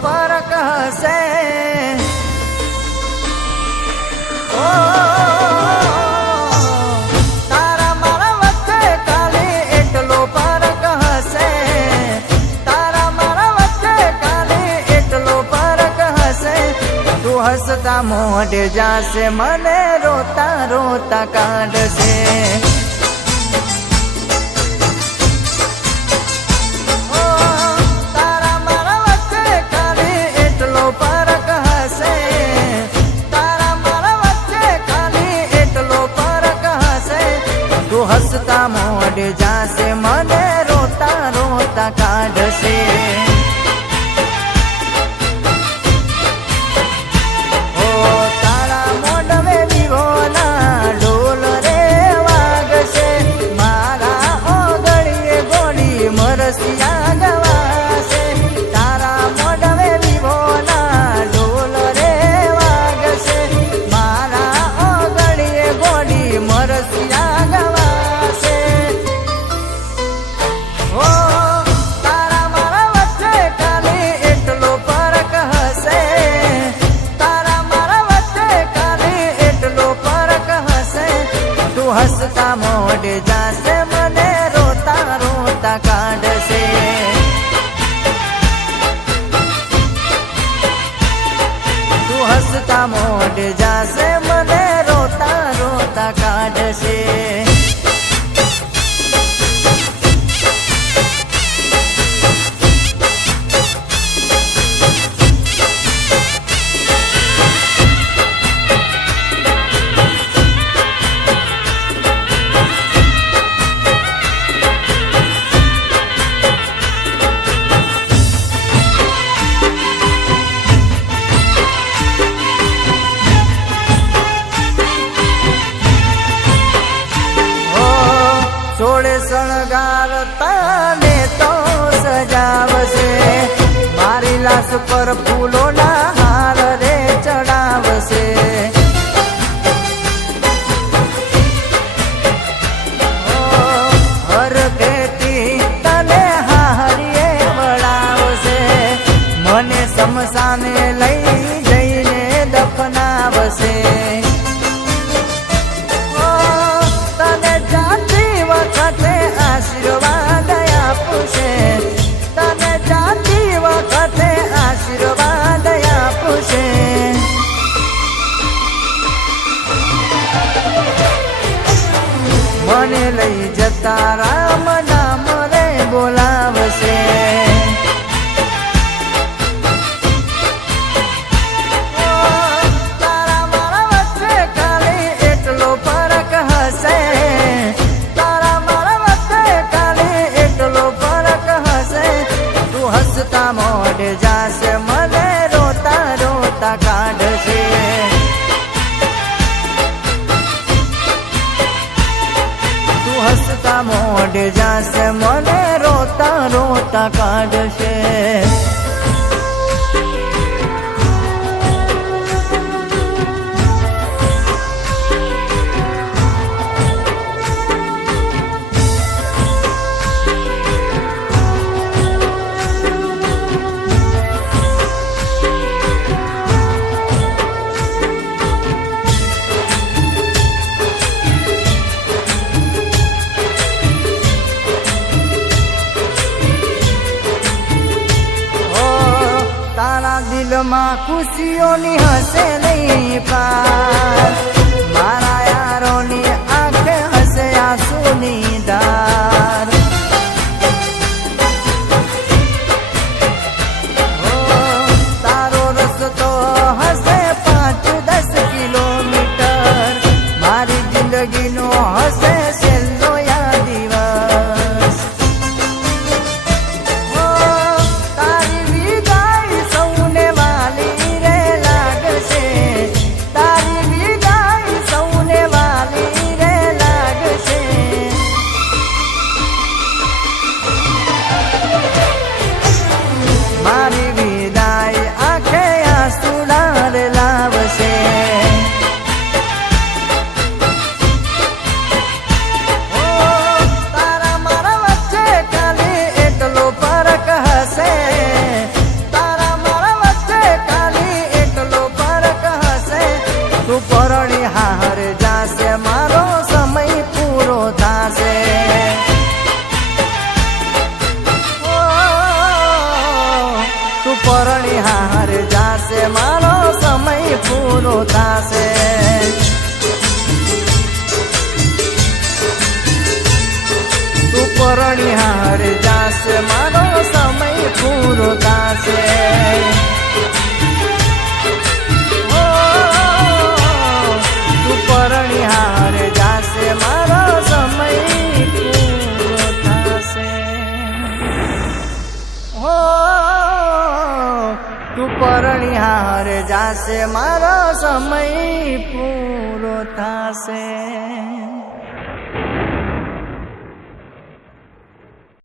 ફરક હશે. તારા મારા વચ્ચે ખાલી એટલો ફરક હશે. તારા મારા વચ્ચે ખાલી એટલો ફરક હશે. તું હસતા મોઢે જાશે મને રોતા રોતા કાઢશે. હસતા મોઢે જાશે મને રોતા રોતા કાઢશે. ઓ તારા મોઢવે વિહોના ઢોલ રે વાગશે. મારા ઓગળીએ ગોળી મરસિયા ગવાશે. તારા મોઢવે વિહોના ઢોલ રે વાગશે. મારા ઓગળીએ ગોળી મરસિયા હસતા મોઢે જાશે મને રોતા રોતા કાઢશે. તું હસતા મોઢે જાશે મને રોતા રોતા કાઢશે. સોળે શણગારતા ને તો સજાવશે. મારી લાશ પર ફૂલોના હાર રે ચડાવશે. હર કેતી તને હારીએ વળાવશે. મને શમશાને લઈ જઈને દફનાવશે. વખતે આશીર્વાદ આપશે. તને જાતી વખતે આશીર્વાદ આપશે. મને લઈ જતા રામ નામ રે બોલાવશે. તારા મારા વચ્ચે ખાલી એટલો ફરક હશે. હસતા મોઢે જાશે મને રોતા રોતા કાઢશે. તું હસતા મોઢે જાશે મને રોતા રોતા કાઢશે. દિલમાં ખુશીઓની હશે નહીં પાર. મારા યારોની આંખે હશે આંસુની ધાર. તારો રસ્તો હશે 5-10 કિલોમીટર. મારી જિંદગીનો હશે છેલ્લો યા દિવસ. તારા મારા પરણિહાર જાશે મારો સમય પૂરો થાશે તું પરણિહાર જાશે મારો સમય પૂરો થાશે તું પરણિહાર જાશે મારો સમય પૂરો થાશે તું પરણિહાર જાશે મારો સમય પૂરો થાશે।